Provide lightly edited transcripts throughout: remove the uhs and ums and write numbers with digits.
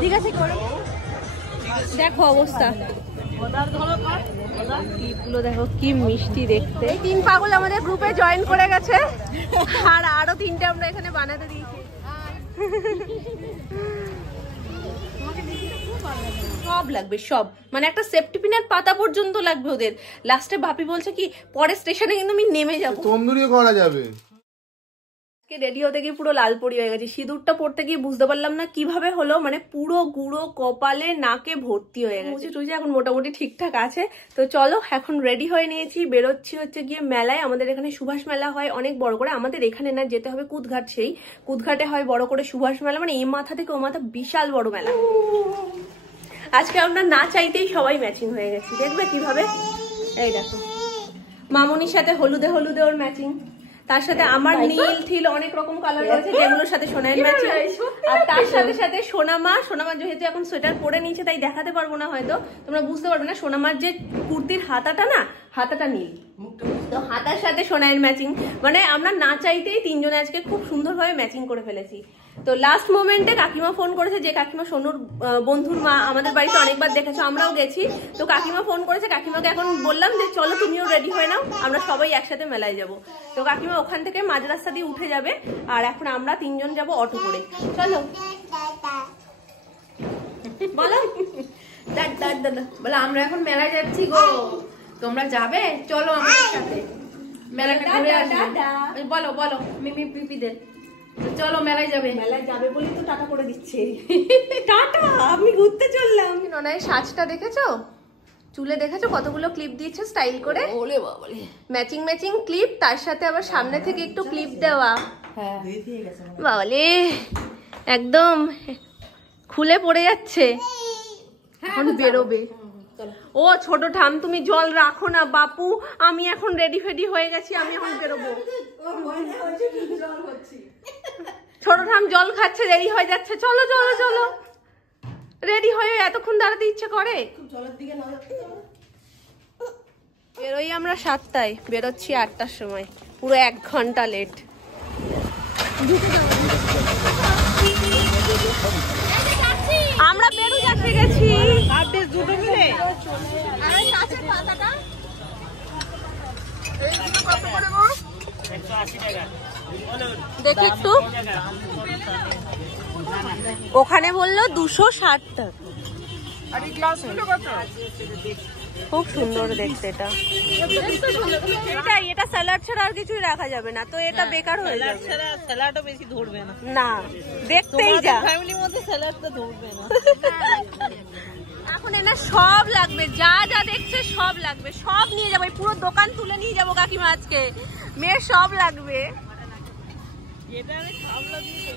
ঠিক আছে করো। দেখো অবস্থা, ক্লিপগুলো দেখো কি মিষ্টি দেখতে। এই 3 পাগল আমাদের গ্রুপে জয়েন করে গেছে, আর আরো 3টে আমরা এখানে বানাতে দিয়েছি। সব লাগবে, সব মানে একটা সেফটি পিনের পাতা পর্যন্ত লাগবে ওদের। লাস্টে বাপি বলছে কি পরের স্টেশনে কিন্তু আমি নেমে যাবো। তন্দুরিও করা যাবে। রেডি হতে গিয়ে পুরো লাল পরি হয়ে গেছে। সিঁদুরটা পড়তে গিয়ে বুঝতে পারলাম না কিভাবে হলো, মানে পুরো গুঁড়ো কপালে নাকে ভর্তি হয়ে গেছে। টুচি এখন মোটামুটি ঠিকঠাক আছে। তো চলো এখন রেডি হয়ে নিয়েছি, বেরোচ্ছি হচ্ছে গিয়ে মেলায়। আমাদের এখানে সুভাষ মেলা হয় অনেক বড় করে, আমাদের এখানে না, যেতে হবে কুদঘাট। সেই কুদঘাটে হয় বড় করে সুভাষ মেলা, মানে এই মাথা থেকে ও মাথা বিশাল বড় মেলা। আজকে আমরা না চাইতেই সবাই ম্যাচিং হয়ে গেছি, দেখবে কিভাবে। এই দেখো মামনির সাথে হলুদে হলুদে ওর ম্যাচিং, তার সাথে আমার নীল থিল অনেক রকম কালার রয়েছে যেগুলোর সাথে সোনাইয়ের ম্যাচিং। আর তার সাথে সাথে সোনামা যেহেতু এখন সোয়েটার পরে নিয়েছে তাই দেখাতে পারবো না, হয়তো তোমরা বুঝতে পারবে না। সোনামার যে কুর্তির হাতাটা না, হাতাটা নীল, তো হাতার সাথে সোনাইয়ের ম্যাচিং। মানে আমরা না চাইতেই 3 জনে আজকে খুব সুন্দরভাবে ম্যাচিং করে ফেলেছি। তো লাস্ট মোমেন্টে কাকিমা ফোন করেছে, যে কাকিমা সোনুর বন্ধুর মা, আমাদের বাড়িতে অনেকবার দেখেছো, আমরাও গেছি। তো কাকিমা ফোন করেছে, কাকিমাকে এখন বললাম যে চলো তুমিও রেডি হয়ে নাও, আমরা সবাই একসাথে মেলায় যাব। তো কাকিমা ওখান থেকে মাঝ রাস্তা দিয়ে উঠে যাবে, আর এখন আমরা 3 জন যাবো অটো করে। চলো বলো বলে আমরা এখন মেলায় যাচ্ছি গো, তোমরা যাবে? চলো আমাদের সাথে মেলাটা ঘুরে আসি। বলো বলো মিমি পিপিদের, চলো মেলায় যাবে। মেলায় যাবে বলি তো টাটা করে দিচ্ছে। টাটা, আমি ঘুরতে চললাম। ননায়ের সাজটা দেখেছো, চুলে দেখেছো কতগুলো ক্লিপ দিয়েছে স্টাইল করে। ওলে বাবালে, ম্যাচিং ম্যাচিং ক্লিপ, তার সাথে আবার সামনে থেকে একটু ক্লিপ দেওয়া। হ্যাঁ বাবালে একদম খুলে পড়ে যাচ্ছে। এখন বেরোবে। ও ছোট ঠাম তুমি জল রাখো না বাপু, আমি এখন রেডি ফেডি হয়ে গেছি, আমি এখন বেরোবো। ছোট ঠাম জল খাচ্ছে, দেরি হয়ে যাচ্ছে। চলো চলো চলো, রেডি হয়ে এতক্ষণ দাঁড়াতে ইচ্ছে করে। বেরোই আমরা 7টায়, বেরোচ্ছি 8টার সময়, পুরো 1 ঘন্টা লেট। আমরা বেরু যাচ্ছে গেছি দুটো মিলে। দেখি একটু, ওখানে বললো 260 টাকা। খুব সুন্দর দেখতে এটা। এটা স্যালাড ছাড়া আর কিছুই রাখা যাবে না, তো এটা বেকার হয়ে যাবে। স্যালাডও বেশি ধরবে না, না দেখতেই যা। ফ্যামিলির মধ্যে স্যালাডটা ধরবে না। এখন এনে সব লাগবে, যা যা দেখছে সব লাগবে, সব নিয়ে যাবো। পুরো দোকান তুলে নিয়ে যাবো কাকিমা আজকে, মেয়ের সব লাগবে। এটা আমি খাবলা দিয়ে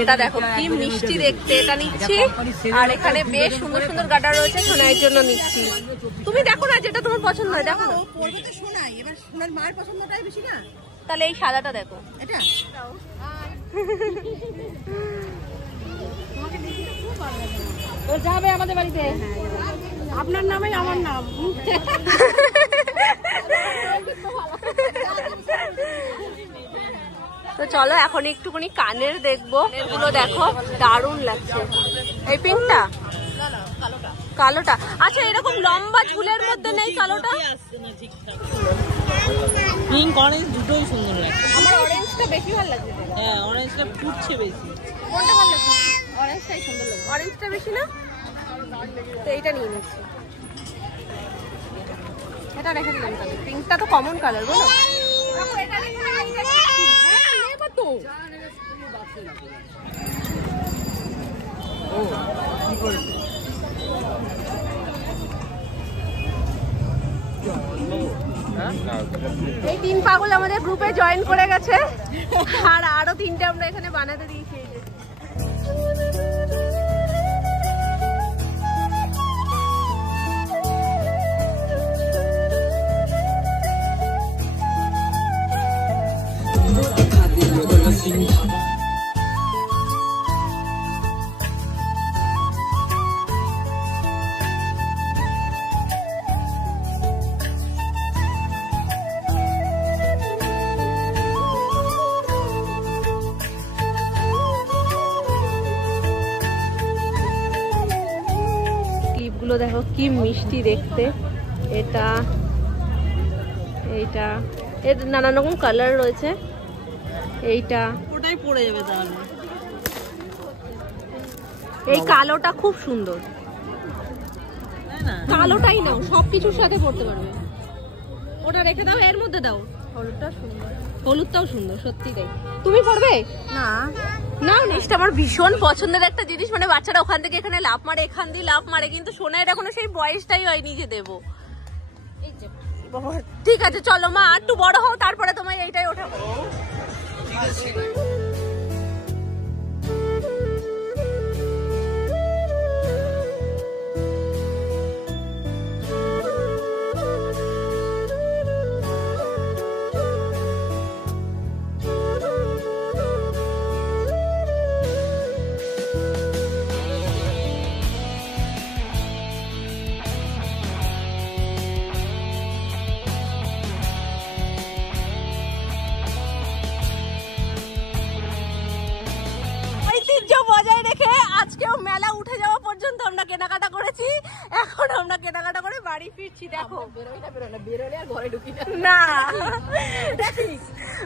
এটা দেখো কি মিষ্টি দেখতে, এটা নিচ্ছি। আর এখানে বেশ সুন্দর সুন্দর গাডার রয়েছে, সোনাইয়ের জন্য নিচ্ছি। তুমি দেখো না যেটা তোমার পছন্দ হয়, দেখো না। সোনাই, এবার সোনার মায়ের পছন্দটাই বেশি না, তাহলে এই সাদাটা দেখো। এটা ও যাবে আমাদের বাড়িতে, আপনার নামে আমার নাম। তো চলো এখন একটুখানি কানের দেখবো, এগুলো দেখো দারুণ লাগছে। এই পিঙ্কটা, কালোটা, আচ্ছা এরকম লম্বা ঝুলের মধ্যে নেই কালোটা? পিঙ্ক অরেঞ্জ দুটোই সুন্দর লাগে। আমার অরেঞ্জটা বেশি ভালো লাগছে। হ্যাঁ অরেঞ্জটা ফুটছে বেশি। কোনটা ভালো লাগছে? অরেঞ্জটাই সুন্দর লাগে। অরেঞ্জটা বেশি না, তো এইটা নিয়ে নিচ্ছি। এটা রেখে দিলাম, তাহলে পিঙ্কটা তো কমন কালার বলো। এই 3 পাগল আমাদের গ্রুপে জয়েন করে গেছে, আর আরো 3টে আমরা এখানে বানাতে দিয়েছি। দেখো কি মিষ্টি দেখতে। এটা এইটা এর নানান রকম কালার রয়েছে। এইটা ওটাই পড়ে যাবে তাহলে। এই কালোটা খুব সুন্দর। তাই না? কালোটাই নাও, সবকিছুর সাথে পড়তে পারবে। ওটা রেখে দাও, এর মধ্যে দাও। হলুদটা সুন্দর, হলুদটাও সুন্দর, সত্যি তাই। তুমি পড়বে না না? জিনিসটা আমার ভীষণ পছন্দের একটা জিনিস, মানে বাচ্চারা ওখান থেকে এখানে লাফ মারে, এখান দিয়ে লাফ মারে, কিন্তু সোনাইয়ের এখনো সেই বয়সটাই হয়নি যে দেবো। ঠিক আছে চলো মা, একটু বড় হও তারপরে তোমায় এইটাই ওঠাবো। বজায় রেখে আজকেও মেলা উঠে যাওয়া পর্যন্ত আমরা কেনাকাটা করেছি। এখন আমরা কেনাকাটা করে বাড়ি ফিরছি। দেখো বেরোলে আর ঘরে ঢুকি না,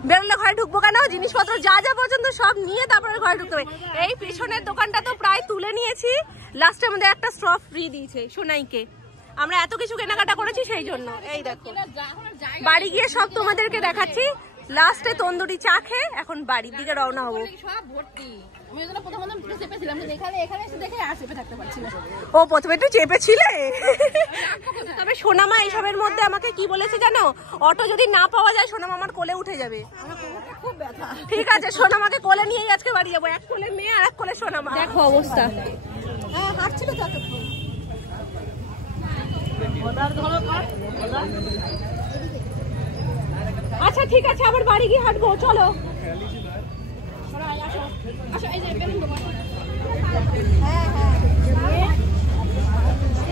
বেরোলে ঘরে ঢুকবো কেন? জিনিসপত্র যা যা পর্যন্ত সব নিয়ে তারপরে ঘরে ঢুকতে হবে। এই পেছনের দোকানটা তো প্রায় তুলে নিয়েছি। লাস্টে আমাদের একটা স্ট্র ফ্রি দিয়েছে সোনাইকে। আমরা এত কিছু কেনাকাটা করেছি সেই জন্য। এই দেখো বাড়ি গিয়ে সব তোমাদেরকে দেখাচ্ছি। লাস্টে তন্দুরি চা খেয়ে এখন বাড়ির দিকে রওনা হবো। সব ভর্তি। আমি ওই প্রথম চেপেছিলাম, এখানে এসে দেখে আর চেপে থাকতে পারছি না। ও প্রথমে একটু চেপেছিলে। তবে সোনামা এইসবের মধ্যে আমাকে কি বলেছে জানো? অটো যদি না পাওয়া যায় সোনামা আমার কোলে উঠে যাবে। খুব ব্যথা। ঠিক আছে, সোনামাকে কোলে নিয়েই আজকে বাড়ি যাবো। এক কোলে মেয়ে আর এক কোলে সোনামা। দেখো অবস্থা। হ্যাঁ হাঁটছিল তো এতক্ষণ। আচ্ছা ঠিক আছে, আবার বাড়ি গিয়ে হাঁটবো, চলো।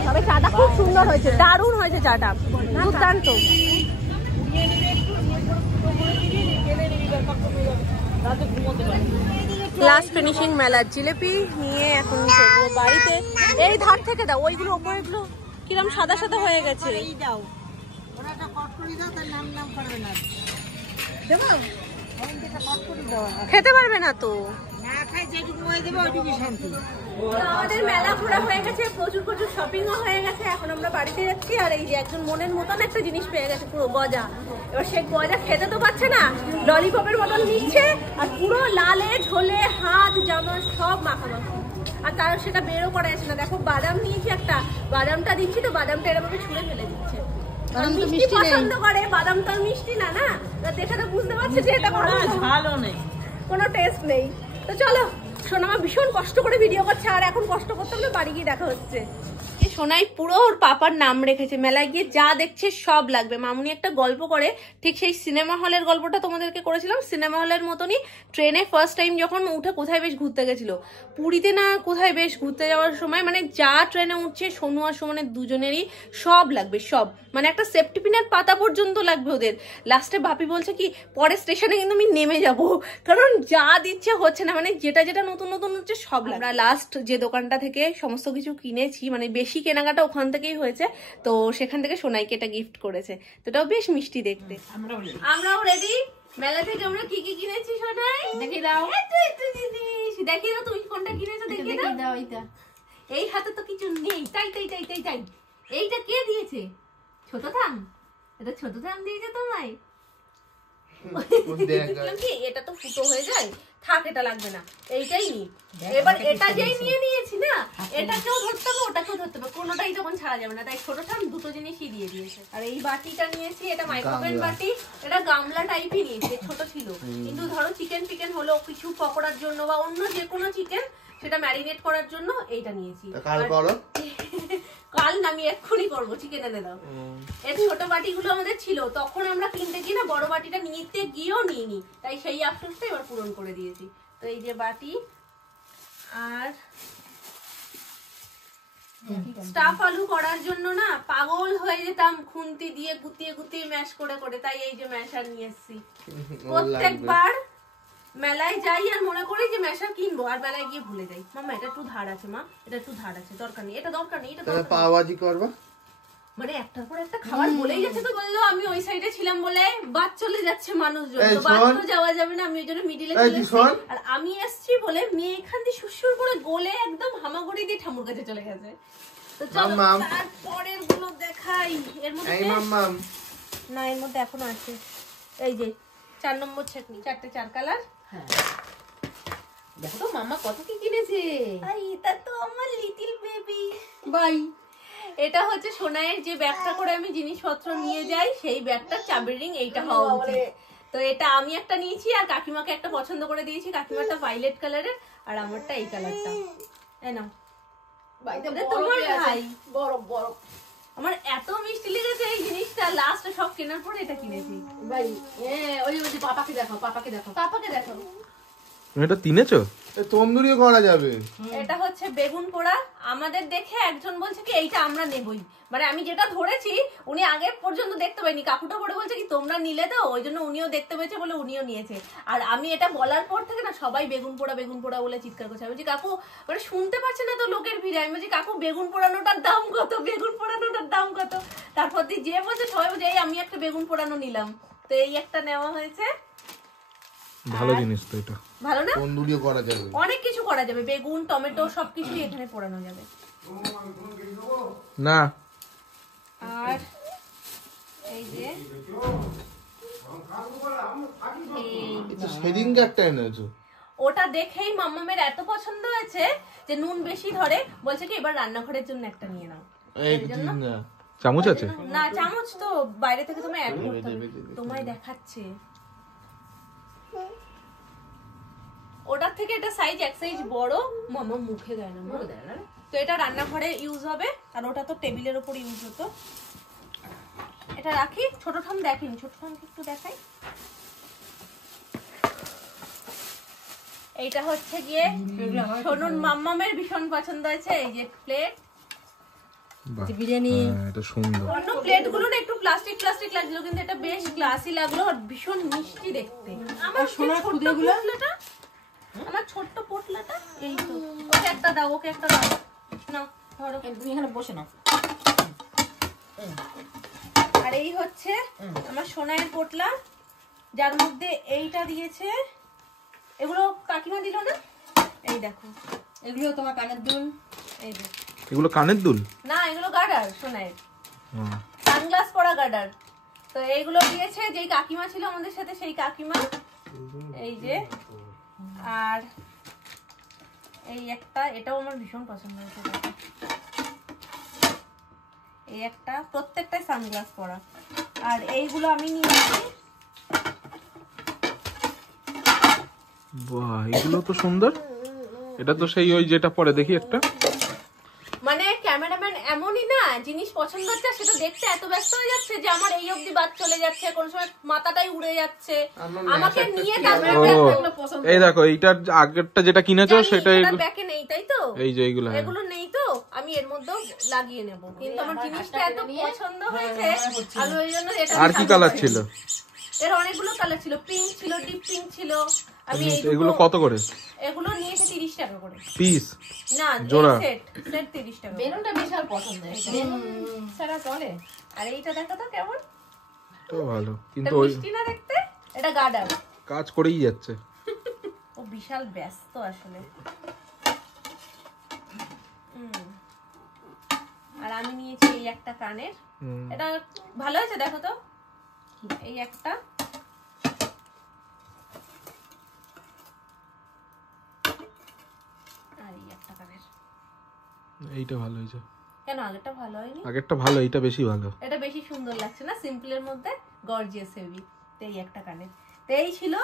তবে চাটা খুব সুন্দর হয়েছে, দারুণ হয়েছে চাটা, দুর্দান্ত। লাস্ট ফিনিশিং মেলার জিলেপি নিয়ে এখন বাড়িতে। এই ধার থেকে দাও, ওইগুলো ওপরেগুলো কিরম সাদা সাদা হয়ে গেছে। দাও ওরা একটা কট করে দাও, তার নাম নাম করবে না। দেবো কট করে দাও, খেতে পারবে না তো। না খাই যেটুকু হয়ে দেবে ওইটুকু শান্তি। আমাদের মেলা ঘোরা হয়ে গেছে, প্রচুর প্রচুর শপিংও হয়ে গেছে। এখন আমরা বাড়িতে যাচ্ছি। আর এই যে একজন মনের মতন একটা জিনিস পেয়ে গেছে, পুরো গজা। এবার সে গজা খেতে তো পারছে না, ললিপপের মতন নিচ্ছে আর পুরো লালে ঝোলে হাত জামা সব মাখামাখি। আর তার সেটা বেরো করে আসে না। দেখো বাদাম নিয়েছি একটা, বাদামটা দিচ্ছি তো বাদামটা এরকম ছুঁড়ে ফেলে দিচ্ছে। মিষ্টি পছন্দ করে, বাদাম তো মিষ্টি না, না দেখে তো বুঝতে পারছে যে এটা ভালো নেই, কোনো টেস্ট নেই। তো চলো, সোনামা ভীষণ কষ্ট করে ভিডিও করছে, আর এখন কষ্ট করতে হলে বাড়ি গিয়ে দেখা হচ্ছে। সোনাই পুরো ওর পাপার নাম রেখেছে, মেলায় গিয়ে যা দেখছে সব লাগবে। মামুনি একটা গল্প করে, ঠিক সেই সিনেমা হলের গল্পটা তোমাদেরকে করেছিলাম, সিনেমা হলের মতনই। ট্রেনে ফার্স্ট টাইম যখন উঠে কোথায় বেশ ঘুরতে গেছিল, পুরীতে না কোথায় বেশ ঘুরতে যাওয়ার সময়, মানে যা ট্রেনে উঠছে সোনু আর সুমনের দুজনেরই সব লাগবে, সব। মানে একটা সেফটি পিনের পাতা পর্যন্ত লাগবে ওদের। লাস্টে বাপি বলছে কি পরের স্টেশনে কিন্তু আমি নেমে যাব, কারণ যা দিচ্ছে হচ্ছে না, মানে যেটা যেটা নতুন নতুন হচ্ছে সব। আমরা লাস্ট যে দোকানটা থেকে সমস্ত কিছু কিনেছি, মানে বেশি কেনাকাটা ওখান থেকেই হয়েছে, তো সেখান থেকে সোনাইকে এটা গিফট করেছে। তো এটাও বেশ মিষ্টি দেখতে। আমরাও রেডি। মেলা থেকে আমরা কি কি কিনেছি সোনাই দেখিয়ে দাও। একটু জিনিস দেখিয়ে দাও। তুমি কোনটা কিনেছো দেখিয়ে দাও। এইটা এই হাতে তো কিছু নেই। তাই তাই তাই তাই তাই। এইটা কে দিয়েছে? ছোট থাম। এটা ছোট থাম দিয়েছে তোমায়। কি এটা তো ফুটো হয়ে যায়, থাক এটা লাগবে না, এইটাই নি। এবার এটা যেই নিয়ে নিয়েছি না, এটাকেও ধরতে হবে ওটাকেও ধরতে হবে, কোনোটাই তখন ছাড়া যাবে না। তাই ছোট থাম দুটো জিনিসই দিয়ে দিয়েছে। আর এই বাটিটা নিয়েছি, এটা মাইক্রোওয়েভ বাটি। এটা গামলা টাইপই নিয়েছি, ছোট ছিল, কিন্তু ধরো চিকেন ফিকেন হলো কিছু পকোড়ার জন্য বা অন্য যে কোনো চিকেন সেটা ম্যারিনেট করার জন্য এইটা নিয়েছি। কাল না, আমি এক্ষুনি করবো, চিকেন এনে দাও। এর ছোট বাটিগুলো আমাদের ছিল, তখন আমরা কিনতে গিয়ে না বড় বাটিটা নিতে গিয়েও নিইনি, তাই সেই আফসোসটা এবার পূরণ করে দিয়েছি। তো এই যে বাটি, আর স্টাফ আলু করার জন্য না পাগল হয়ে যেতাম খুন্তি দিয়ে গুতিয়ে গুতিয়ে ম্যাশ করে করে, তাই এই যে ম্যাশার নিয়ে এসেছি। প্রত্যেকবার মেলায় যাই আর মনে করি যে ম্যাশার কিনবো, আর মেলায় গিয়ে ভুলে যাই। মামা এটা একটু ধার আছে, মা এটা একটু ধার আছে, দরকার নেই, এটা দরকার নেই, এটা দরকার নেই। পাওয়াজি করবা মানে একটার পর একটা খাবার বলেই যাচ্ছে। তো বললো আমি ওই সাইডে ছিলাম বলে বাদ চলে যাচ্ছে মানুষজন, তো বাদ তো যাওয়া যাবে না, আমি ওই জন্য মিডিলে চলে এসেছি। আর আমি এসছি বলে মেয়ে এখান দিয়ে সুরসুর করে গলে একদম হামাগুড়ি দিয়ে ঠামুর কাছে চলে গেছে। তো চলো তারপরের গুলো দেখাই। এর মধ্যে না, এর মধ্যে এখনো আছে এই যে 4 নম্বর ছাকনি, 4টে 4 কালার। হ্যাঁ দেখো তো মাম্মা কত কি কিনেছে। এটা তো আমার লিটল বেবি বাই। এটা হচ্ছে সোনাইয়ের যে ব্যাগটা করে আমি জিনিসপত্র নিয়ে যাই, সেই ব্যাগটার চাবির রিং এইটা হওয়া উচিত। তো এটা আমি একটা নিয়েছি আর কাকিমাকে একটা পছন্দ করে দিয়েছি। কাকিমাটা ভায়োলেট কালারের আর আমারটা এই কালারটা। এই নাও তোমার ভাই। বড় আমার এত মিষ্টি লেগেছে এই জিনিসটা, লাস্টে সব কেনার পরে এটা কিনেছি। ভাই ওই পাপাকে দেখো, পাপাকে দেখো, পাপাকে দেখো। এটা তিনেছো? তন্দুরিও করা যাবে। এটা হচ্ছে বেগুন পোড়া। আমাদের দেখে একজন বলছে কি এইটা আমরা নেবই, মানে আমি যেটা ধরেছি উনি আগে পর্যন্ত দেখতে পাইনি, কাকুটা পরে বলছে কি তোমরা নিলে তো, ওই জন্য উনিও দেখতে পেয়েছে বলে উনিও নিয়েছে। আর আমি এটা বলার পর থেকে না সবাই বেগুন পোড়া বলে চিৎকার করছে। আমি বলছি কাকু মানে শুনতে পাচ্ছে না তো লোকের ভিড়ে, আমি বলছি কাকু বেগুন পোড়ানোটার দাম কত, বেগুন পোড়ানোটার দাম কত। তারপর দিয়ে যে বলছে সবাই বলছে এই আমি একটা বেগুন পোড়ানো নিলাম। তো এই একটা নেওয়া হয়েছে। ভালো জিনিস তো এটা, ভালো না? তন্দুরিও করা যাবে, অনেক কিছু করা যাবে, বেগুন টমেটো সবকিছুই এখানে পোড়ানো যাবে। না আর এই যে সেদিনকে একটা এনেছো, ওটা দেখেই মাম্মামের এত পছন্দ হয়েছে যে নুন বেশি ধরে, বলছে কি এবার রান্নাঘরের জন্য একটা নিয়ে নাও। চামচ আছে না, চামচ তো বাইরে থেকে তোমায় অ্যাড করতে হবে, তোমায় দেখাচ্ছে। ওটার থেকে এটা সাইজ এক সাইজ বড়, মামা মুখে দেয় না, মুখে দেয় না। তো এটা রান্নাঘরে ইউজ হবে, আর ওটা তো টেবিলের উপর ইউজ হতো। এটা রাখি। ছোট ঠাম দেখিনি, ছোট ঠামকে একটু দেখাই। এইটা হচ্ছে গিয়ে সোনুর মাম্মামের ভীষণ পছন্দ হয়েছে, এই যে প্লেট বিরিয়ানি। এটা সুন্দর। অন্য প্লেট গুলো না একটু প্লাস্টিক লাগছিল, কিন্তু এটা বেশ গ্লাসি লাগলো আর ভীষণ মিষ্টি দেখতে। আমার সোনার পোটলাটা, আমার ছোট্ট পোটলাটা এই তো। ওকে একটা দাও, ওকে একটা দাও। নাও ধরো, তুমি এখানে বসে নাও। আর এই হচ্ছে আমার সোনার পোটলা, যার মধ্যে এইটা দিয়েছে। এগুলো কাকিমা দিল না, এই দেখো। এগুলো তোমার কানের দুল। এই যে এগুলো কানের দুল না, এগুলো গার্ডার সোনার, সানগ্লাস পরা গার্ডার। তো এইগুলো দিয়েছে যেই কাকিমা ছিল আমাদের সাথে, সেই কাকিমা। এই যে আর এই একটা, এটাও আমার ভীষণ পছন্দ হয়েছে। এই একটা, প্রত্যেকটাই সানগ্লাস পরা। আর এইগুলো আমি নিয়েছি। বাহ, এগুলো তো সুন্দর। এটা তো সেই ওই যেটা পরে দেখি একটা, মানে ক্যামেরাম্যান এমনই না, জিনিস পছন্দ হচ্ছে সেটা দেখতে এত ব্যস্ত হয়ে যাচ্ছে যে আমার এই অবধি বাদ চলে যাচ্ছে, কোন সময় মাথাটাই উড়ে যাচ্ছে আমাকে নিয়ে। এই দেখো এইটার আগেরটা যেটা কিনেছো সেটাই ব্যাকে নেই, তাই তো? এই যে এইগুলো, এগুলো নেই তো, আমি এর মধ্যে লাগিয়ে নেব। কিন্তু আমার জিনিসটা এত পছন্দ হয়েছে আমি ওই জন্য এটা। আর কি কালার ছিল? এর অনেকগুলো কালার ছিল, পিঙ্ক ছিল, ডিপ পিঙ্ক ছিল। আমি এগুলো কত করে? এগুলো নিয়েছে 30 টাকা করে পিস না, জোড়া সেট 30 টাকা। বেলুনটা বিশাল পছন্দ সারা চলে। আর এইটা দেখো তো কেমন, তো ভালো, কিন্তু এটা ওই মিষ্টি না দেখতে? এটা গার্ডার, কাজ করেই যাচ্ছে। ও বিশাল ব্যস্ত আসলে। আর আমি নিয়েছি এই একটা কানের, এটা ভালো হয়েছে দেখো তো। এই একটা, আর এই একটা কানের। এইটা ভালো হয়েছে। কেন আগেরটা ভালো হয়নি? আগেরটা ভালো, এইটা বেশি ভালো। এটা বেশি সুন্দর লাগছে না, সিম্পলের মধ্যে গর্জিয়াস হেভি। তো এই একটা কানের। তো এই ছিল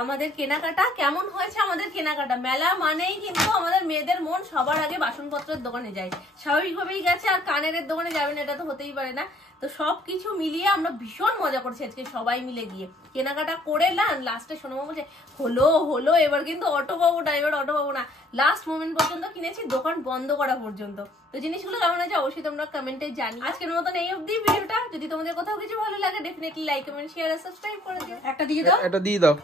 আমাদের কেনাকাটা। কেমন হয়েছে আমাদের কেনাকাটা? মেলা মানেই কিন্তু আমাদের মেয়েদের মন সবার আগে বাসনপত্রের দোকানে যায়, স্বাভাবিকভাবেই গেছে। আর কানের দোকানে যাবেন এটা তো হতেই পারে না। তো সবকিছু মিলিয়ে আমরা ভীষণ মজা করছি আজকে সবাই মিলে গিয়ে কেনাকাটা করে। না লাস্টে সোনামা বলছে হলো এবার কিন্তু অটো পাবো না, এবার অটো পাবো না। লাস্ট মোমেন্ট পর্যন্ত কিনেছি, দোকান বন্ধ করা পর্যন্ত। তো জিনিসগুলো কেমন আছে অবশ্যই তোমরা কমেন্টে জানি। আজকের মতন এই অবধি ভিডিওটা। যদি তোমাদের কোথাও কিছু ভালো লাগে ডেফিনেটলি লাইক কমেন্ট শেয়ার আর সাবস্ক্রাইব করে দিও। একটা দিয়ে দাও, এটা দিয়ে দাও।